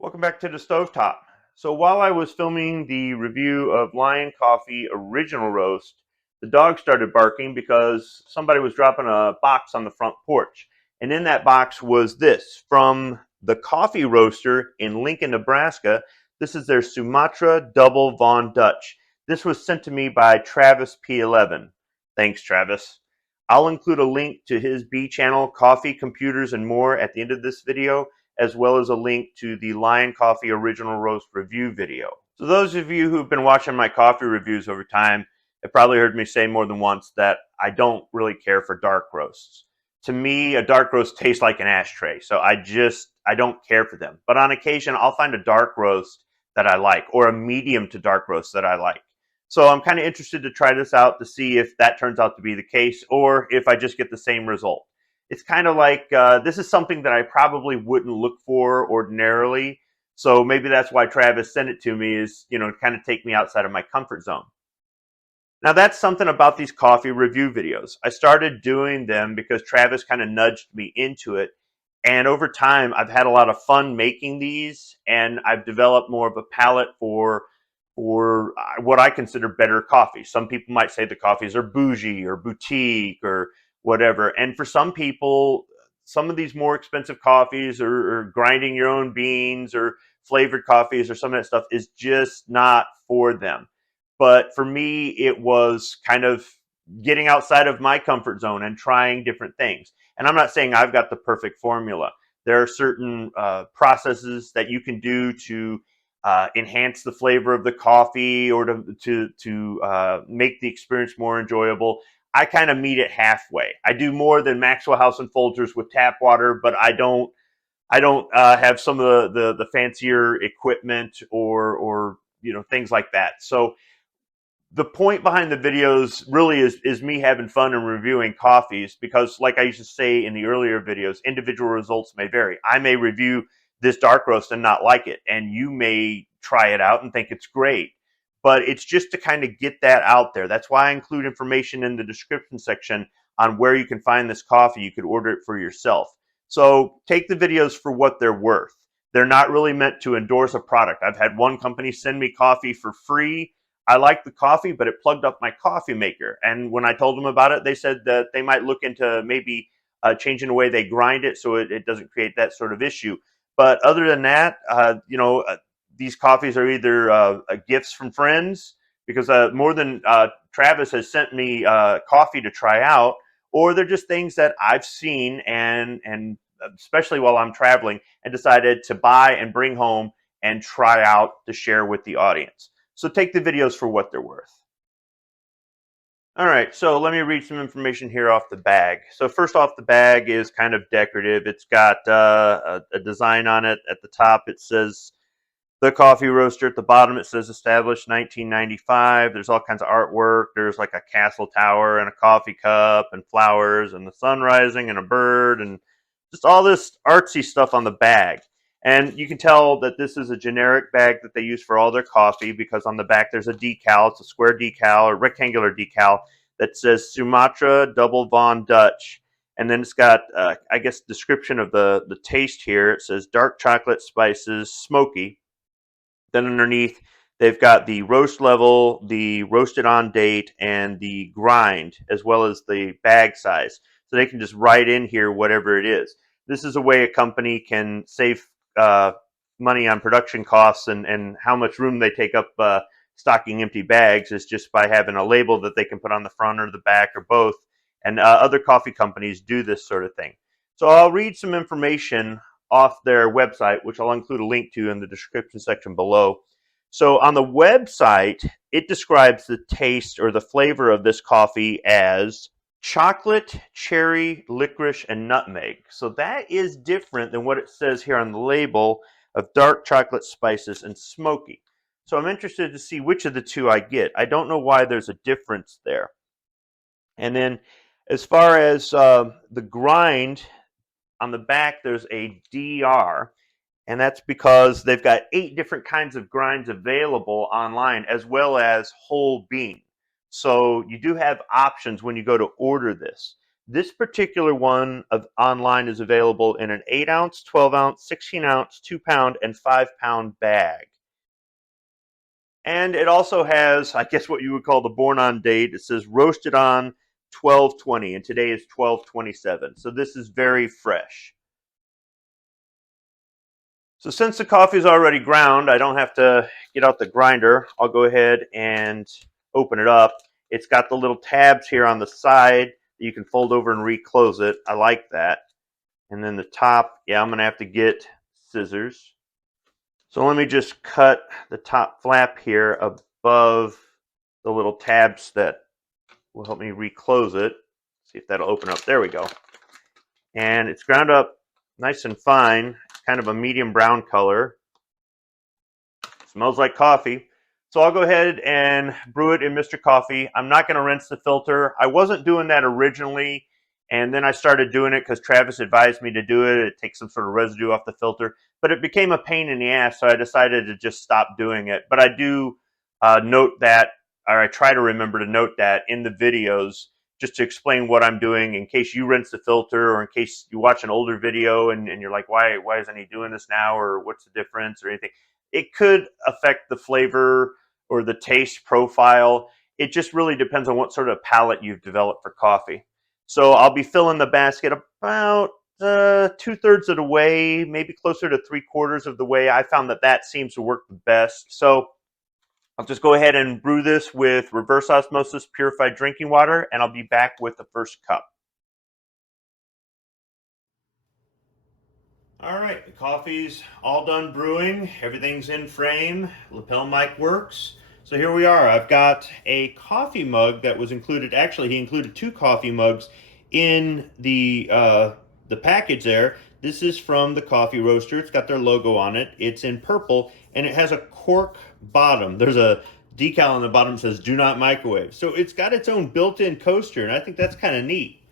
Welcome back to the Stovetop. So while I was filming the review of Lion Coffee Original Roast, the dog started barking because somebody was dropping a box on the front porch. And in that box was this from the coffee roaster in Lincoln, Nebraska. This is their Sumatra Double Vaughn Dutch. This was sent to me by Travis P11. Thanks, Travis. I'll include a link to his B channel, Coffee, Computers, and More at the end of this video, as well as a link to the Lion Coffee Original Roast review video. So those of you who've been watching my coffee reviews over time have probably heard me say more than once that I don't really care for dark roasts. To me, a dark roast tastes like an ashtray, so I don't care for them. But on occasion, I'll find a dark roast that I like, or a medium to dark roast that I like. So I'm kind of interested to try this out to see if that turns out to be the case, or if I just get the same result. It's kind of like this is something that I probably wouldn't look for ordinarily. So maybe that's why Travis sent it to me, is, kind of take me outside of my comfort zone. Now that's something about these coffee review videos. I started doing them because Travis kind of nudged me into it. And over time, I've had a lot of fun making these, and I've developed more of a palate for what I consider better coffee. Some people might say the coffees are bougie or boutique or whatever. And for some people, some of these more expensive coffees, or grinding your own beans, or flavored coffees, or some of that stuff is just not for them. But for me, it was kind of getting outside of my comfort zone and trying different things. And I'm not saying I've got the perfect formula. There are certain processes that you can do to enhance the flavor of the coffee, or to make the experience more enjoyable. I kind of meet it halfway. I do more than Maxwell House and Folgers with tap water, but I don't have some of the fancier equipment, or things like that. So the point behind the videos really is me having fun and reviewing coffees, because like I used to say in the earlier videos, individual results may vary. I may review this dark roast and not like it, and you may try it out and think it's great. But it's just to kind of get that out there. That's why I include information in the description section on where you can find this coffee. You could order it for yourself. So take the videos for what they're worth. They're not really meant to endorse a product. I've had one company send me coffee for free. I liked the coffee, but it plugged up my coffee maker. And when I told them about it, they said that they might look into maybe changing the way they grind it so it doesn't create that sort of issue. But other than that, these coffees are either gifts from friends, because more than Travis has sent me coffee to try out, or they're just things that I've seen, and especially while I'm traveling, and decided to buy and bring home and try out to share with the audience. So take the videos for what they're worth. All right, so let me read some information here off the bag. So first off, the bag is kind of decorative. It's got a design on it. At the top, it says the coffee roaster. At the bottom, it says established 1995. There's all kinds of artwork. There's like a castle tower and a coffee cup and flowers and the sun rising and a bird and just all this artsy stuff on the bag. And you can tell that this is a generic bag that they use for all their coffee, because on the back there's a decal. It's a square decal, or rectangular decal, that says Sumatra Double Vaughn Dutch. And then it's got, I guess, description of the taste here. It says dark chocolate, spices, smoky. Then underneath, they've got the roast level, the roasted on date, and the grind, as well as the bag size. So they can just write in here whatever it is. This is a way a company can save money on production costs, and how much room they take up stocking empty bags, is just by having a label that they can put on the front or the back or both. And other coffee companies do this sort of thing. So I'll read some information off their website, which I'll include a link to in the description section below. So on the website, it describes the taste or the flavor of this coffee as chocolate, cherry, licorice, and nutmeg. So that is different than what it says here on the label of dark chocolate, spices, and smoky. So I'm interested to see which of the two I get. I don't know why there's a difference there. And then as far as the grind, on the back there's a DR, and that's because they've got 8 different kinds of grinds available online, as well as whole bean. So you do have options when you go to order this. This particular one online is available in an 8 ounce, 12 ounce, 16 ounce, 2 pound, and 5 pound bag. And it also has, I guess, what you would call the born on date. It says roasted on 12/20, and today is 12/27. So this is very fresh. So since the coffee is already ground, I don't have to get out the grinder. I'll go ahead and open it up. It's got the little tabs here on the side that you can fold over and reclose it. I like that. And then the top, yeah, I'm going to have to get scissors. So let me just cut the top flap here above the little tabs that will help me reclose it. See if that'll open up. There we go. And it's ground up nice and fine, kind of a medium brown color. Smells like coffee. So I'll go ahead and brew it in Mr. Coffee. I'm not going to rinse the filter. I wasn't doing that originally, and then I started doing it because Travis advised me to do it. It takes some sort of residue off the filter, but it became a pain in the ass, so I decided to just stop doing it. But I do note that, or I try to remember to note that in the videos, just to explain what I'm doing in case you rinse the filter, or in case you watch an older video and you're like, why isn't he doing this now, or what's the difference, or anything. It could affect the flavor or the taste profile. It just really depends on what sort of palate you've developed for coffee. So I'll be filling the basket about 2/3 of the way, maybe closer to 3/4 of the way. I found that seems to work the best. So I'll just go ahead and brew this with reverse osmosis purified drinking water, and I'll be back with the first cup. All right, the coffee's all done brewing. Everything's in frame. Lapel mic works. So here we are. I've got a coffee mug that was included. Actually, he included 2 coffee mugs in the package there. This is from the coffee roaster. It's got their logo on it. It's in purple, and it has a cork bottom. There's a decal on the bottom that says "Do not microwave." So it's got its own built-in coaster, and I think that's kind of neat.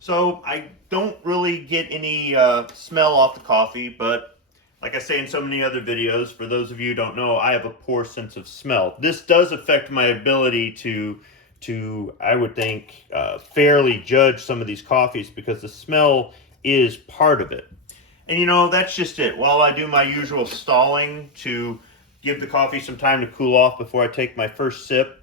So I don't really get any smell off the coffee, but like I say in so many other videos, for those of you who don't know, I have a poor sense of smell. This does affect my ability to I would think, fairly judge some of these coffees, because the smell is part of it. And you know, that's just it. While I do my usual stalling to give the coffee some time to cool off before I take my first sip,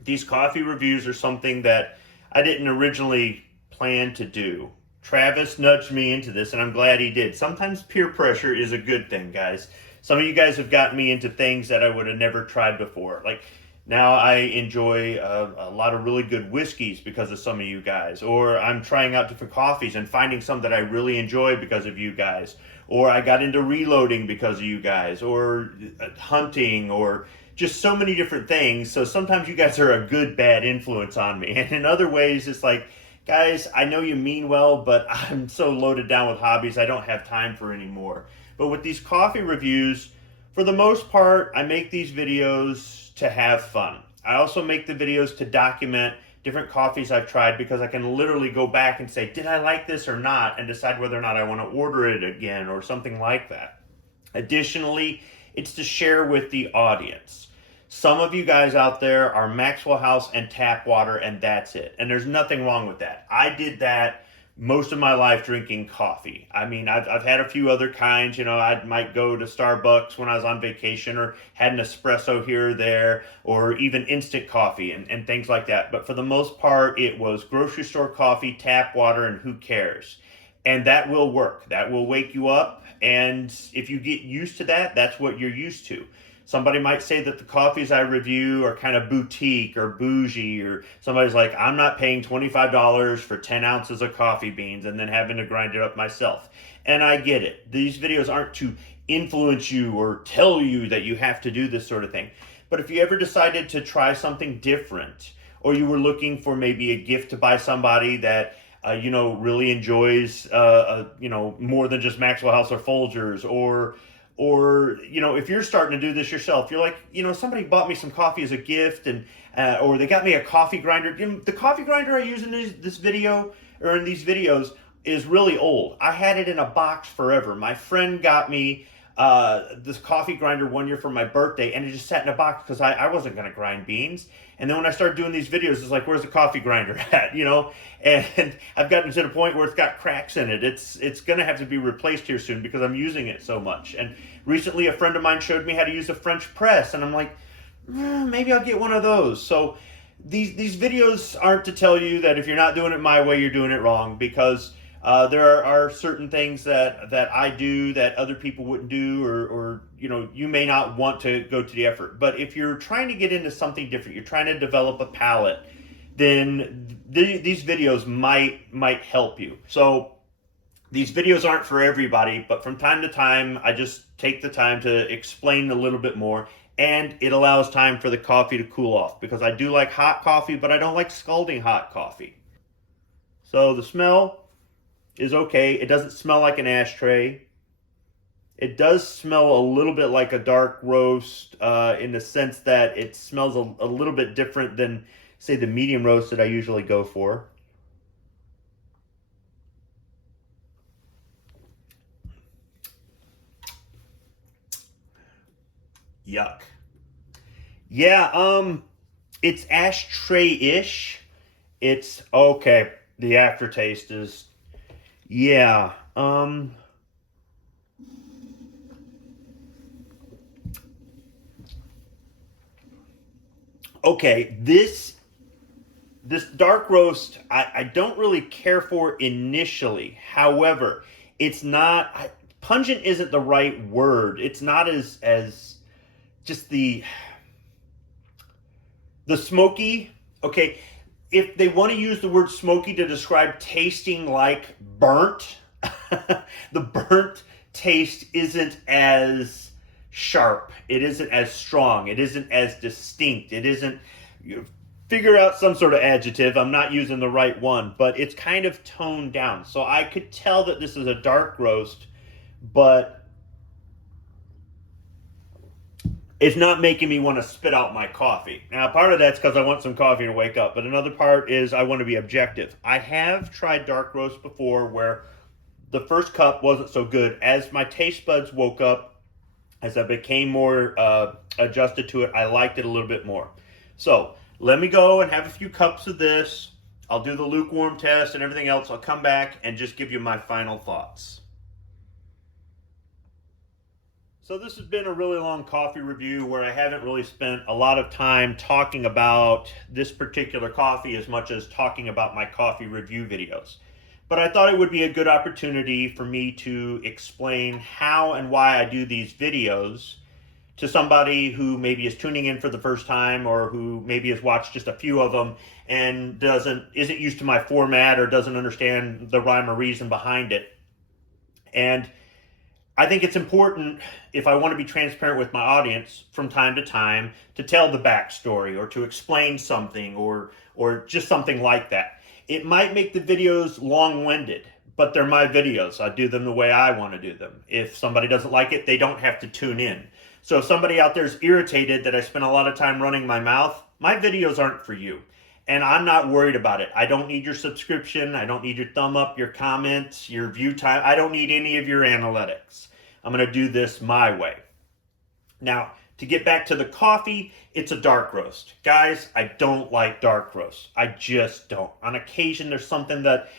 these coffee reviews are something that I didn't originally plan to do. Travis nudged me into this, and I'm glad he did. Sometimes peer pressure is a good thing, guys. Some of you guys have gotten me into things that I would have never tried before. Like, now I enjoy a lot of really good whiskeys because of some of you guys. Or I'm trying out different coffees and finding some that I really enjoy because of you guys. Or I got into reloading because of you guys. Or hunting, or just so many different things. So sometimes you guys are a good, bad influence on me. And in other ways, it's like, guys, I know you mean well, but I'm so loaded down with hobbies, I don't have time for any more. But with these coffee reviews, for the most part, I make these videos to have fun. I also make the videos to document different coffees I've tried, because I can literally go back and say, did I like this or not, and decide whether or not I want to order it again or something like that. Additionally, it's to share with the audience. Some of you guys out there are Maxwell House and tap water, and that's it. And there's nothing wrong with that. I did that most of my life drinking coffee. I mean, I've had a few other kinds. You know, I might go to Starbucks when I was on vacation, or had an espresso here or there, or even instant coffee and things like that. But for the most part, it was grocery store coffee, tap water, and who cares? And that will work. That will wake you up. And if you get used to that, that's what you're used to. Somebody might say that the coffees I review are kind of boutique or bougie, or somebody's like, I'm not paying $25 for 10 ounces of coffee beans and then having to grind it up myself. And I get it. These videos aren't to influence you or tell you that you have to do this sort of thing. But if you ever decided to try something different, or you were looking for maybe a gift to buy somebody that really enjoys more than just Maxwell House or Folgers, or if you're starting to do this yourself, you're like, somebody bought me some coffee as a gift, and or they got me a coffee grinder. The coffee grinder I use in this video, or in these videos, is really old. I had it in a box forever. My friend got me this coffee grinder one year for my birthday, and it just sat in a box because I wasn't going to grind beans. And then when I started doing these videos, it's like, where's the coffee grinder at, you know? And I've gotten to the point where it's got cracks in it. It's going to have to be replaced here soon because I'm using it so much. And recently a friend of mine showed me how to use a French press, and I'm like, maybe I'll get one of those. So these videos aren't to tell you that if you're not doing it my way, you're doing it wrong, because there are certain things that I do that other people wouldn't do, or you know, you may not want to go to the effort. But if you're trying to get into something different, you're trying to develop a palate, then these videos might help you. So these videos aren't for everybody, but from time to time, I just take the time to explain a little bit more, and it allows time for the coffee to cool off, because I do like hot coffee, but I don't like scalding hot coffee. So the smell is okay. It doesn't smell like an ashtray. It does smell a little bit like a dark roast in the sense that it smells a little bit different than, say, the medium roast that I usually go for. Yuck. Yeah, it's ashtray-ish. It's okay. The aftertaste is, yeah. Okay, this dark roast, I don't really care for initially. However, it's not, pungent isn't the right word. It's not as just the smoky. Okay, if they want to use the word smoky to describe tasting like burnt, the burnt taste isn't as sharp. It isn't as strong. It isn't as distinct. It isn't, figure out some sort of adjective. I'm not using the right one, but it's kind of toned down. So I could tell that this is a dark roast, but it's not making me want to spit out my coffee. Now, part of that's because I want some coffee to wake up, but another part is I want to be objective. I have tried dark roast before where the first cup wasn't so good. As my taste buds woke up, as I became more adjusted to it, I liked it a little bit more. So let me go and have a few cups of this. I'll do the lukewarm test and everything else. I'll come back and just give you my final thoughts. So this has been a really long coffee review where I haven't really spent a lot of time talking about this particular coffee as much as talking about my coffee review videos. But I thought it would be a good opportunity for me to explain how and why I do these videos to somebody who maybe is tuning in for the first time, or who maybe has watched just a few of them and isn't used to my format or doesn't understand the rhyme or reason behind it. And I think it's important, if I want to be transparent with my audience from time to time, to tell the backstory or to explain something or just something like that. It might make the videos long-winded, but they're my videos. I do them the way I want to do them. If somebody doesn't like it, they don't have to tune in. So if somebody out there is irritated that I spend a lot of time running my mouth, my videos aren't for you. And I'm not worried about it. I don't need your subscription. I don't need your thumb up, your comments, your view time. I don't need any of your analytics. I'm going to do this my way. Now, to get back to the coffee, it's a dark roast. Guys, I don't like dark roast. I just don't. On occasion, there's something that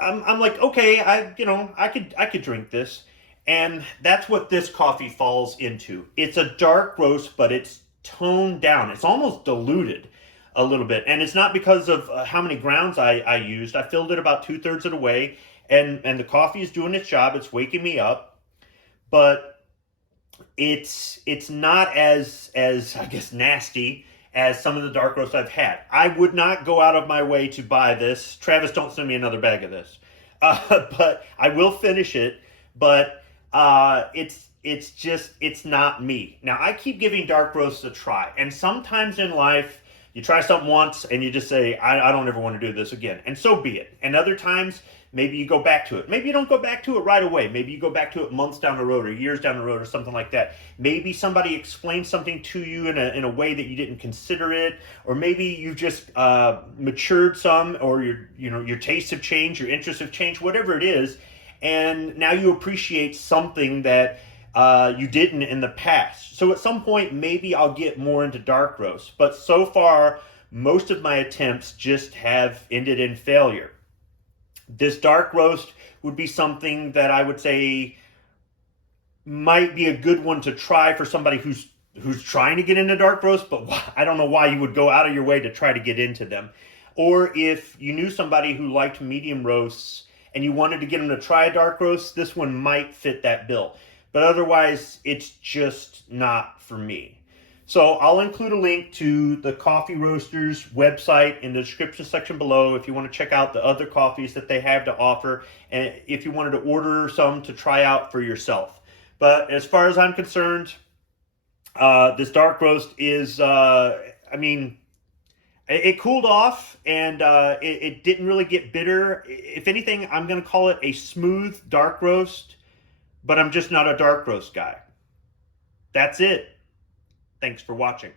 I'm like, okay, I could drink this. And that's what this coffee falls into. It's a dark roast, but it's toned down. It's almost diluted a little bit. And it's not because of how many grounds I used. I filled it about 2/3 of the way, and the coffee is doing its job. It's waking me up. But it's not as I guess nasty as some of the dark roasts I've had. I would not go out of my way to buy this. Travis, don't send me another bag of this. But I will finish it. But it's not me. Now, I keep giving dark roasts a try, and sometimes in life you try something once and you just say, I don't ever want to do this again, and so be it. And other times, maybe you go back to it. Maybe you don't go back to it right away. Maybe you go back to it months down the road or years down the road or something like that. Maybe somebody explained something to you in a way that you didn't consider it, or maybe you just matured some, or your tastes have changed, your interests have changed, whatever it is, and now you appreciate something that you didn't in the past. So at some point, maybe I'll get more into dark roast. But so far, most of my attempts just have ended in failure. This dark roast would be something that I would say might be a good one to try for somebody who's trying to get into dark roast, but I don't know why you would go out of your way to try to get into them. Or if you knew somebody who liked medium roasts and you wanted to get them to try a dark roast, this one might fit that bill. But otherwise, it's just not for me. So I'll include a link to the Coffee Roasters website in the description section below if you want to check out the other coffees that they have to offer, and if you wanted to order some to try out for yourself. But as far as I'm concerned, this dark roast is, I mean, it cooled off and it didn't really get bitter. If anything, I'm going to call it a smooth dark roast, but I'm just not a dark roast guy. That's it. Thanks for watching.